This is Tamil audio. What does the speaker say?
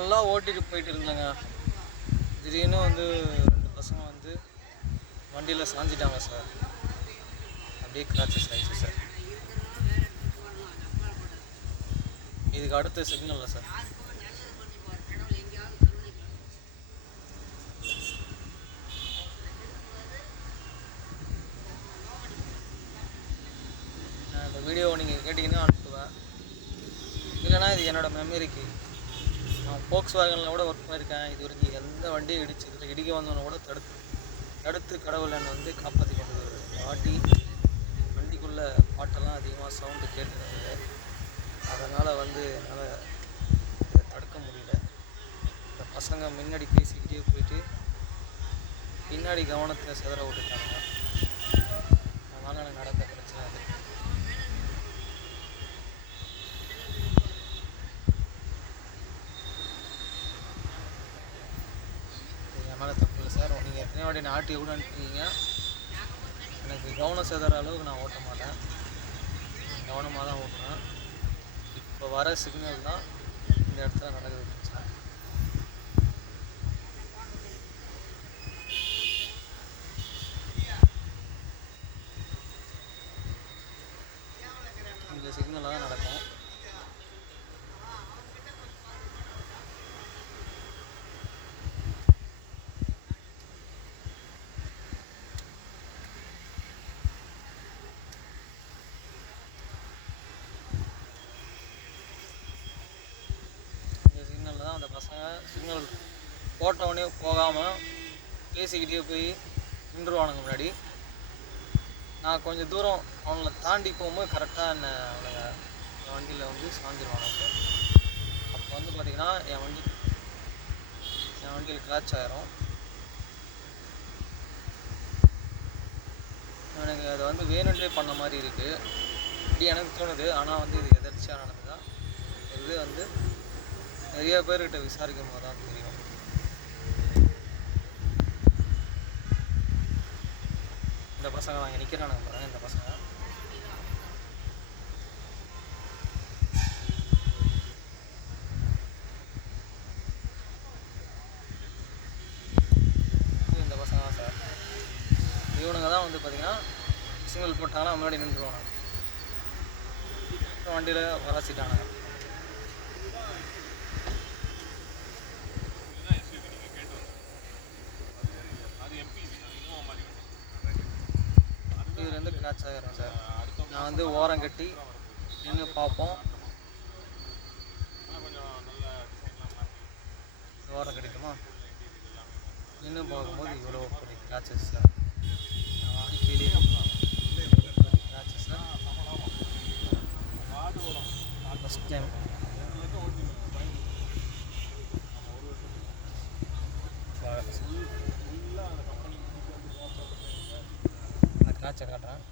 நல்லா ஓட்டிட்டு போயிட்டு இருந்தாங்க. திடீர்னு வந்து 2 பசங்க வந்து வண்டியில் சாஞ்சிட்டாங்க சார். அப்படியே கிராச்சஸ் ஆயிடுச்சு சார். இதுக்கு அடுத்த சிக்னல்ல சார். நான் இந்த வீடியோவை நீங்கள் கேட்டிங்கன்னா அனுப்புவேன். இல்லைனா இது என்னோடய மெமரிக்கு. நான் ஃபோக்ஸ் வேகனில் கூட ஒர்க் பண்ணியிருக்கேன். இது வரைக்கும் எந்த வண்டியும் இடிச்சு இதில் இடிக்க வந்தவனை கூட தடுத்து கடவுள் என்னை வந்து காப்பாற்றி கொண்டு வருது. வாட்டி வண்டிக்குள்ளே பாட்டெல்லாம் அதிகமாக சவுண்டு கேட்டுருந்தது. அதனால் வந்து என்னால் இதை தடுக்க முடியல. இந்த பசங்க முன்னாடி பேசிக்கிட்டே போயிட்டு பின்னாடி கவனத்தை சிதற விட்டுட்டாங்க. அதனால் எனக்கு நடந்த பிரச்சனை அது. என் மேலே தப்பு இல்லை சார். நீங்கள் எத்தனை வாட்டி நாட்டி கூட அனுப்பிங்க. எனக்கு கவனம் சிதற அளவுக்கு நான் ஓட்ட மாட்டேன். கவனமாக தான் ஓட்டுவேன். இப்போ வர சிக்னல் தான் இந்த இடத்துல நடக்குது பிரச்சனை. இந்த சிக்னலில் தான் நடக்கும். தான் அந்த பசங்க சிக்னல் போட்டவொடனே போகாமல் பேசிக்கிட்டே போய் நின்றுவானுங்க முன்னாடி. நான் கொஞ்சம் தூரம் அவங்கள தாண்டி போகும்போது கரெக்டாக அவனுங்க என் வண்டியில் வந்து சாஞ்சிருவானுங்க சார். அப்போ வந்து பார்த்திங்கன்னா என் வண்டியில் கிராச் ஆயிரும். எனக்கு அதை வந்து வேணுன்றே பண்ண மாதிரி இருக்குது இப்படி எனக்கு தோணுது. ஆனால் வந்து இது எதர்ச்சியாக நடந்தது தான். இது வந்து நிறைய பேர்கிட்ட விசாரிக்கும் போது தான் தெரியும். இந்த பசங்க தான் இங்கே நிற்கிறானுங்க பாருங்க. இந்த பசங்க தான் சார். இவனுங்க தான் வந்து பார்த்திங்கன்னா சிக்னல் போட்டாங்கன்னா முன்னாடி நின்றுவானுங்க. வண்டியில் வராசிட்டானுங்க. இதுலேருந்து கிராச் ஆகிறேன் சார். நான் வந்து ஓரம் கட்டி நின்று பார்ப்போம். ஓரம் கிடைக்குமா நின்று பார்க்கும்போது இவ்வளோ பெரிய கிராச்சஸ் சார். வாழ்க்கையிலே கிராச்சஸ் சார். ஃபஸ்ட் டைம் நான் கிராச்சை காட்டுறேன்.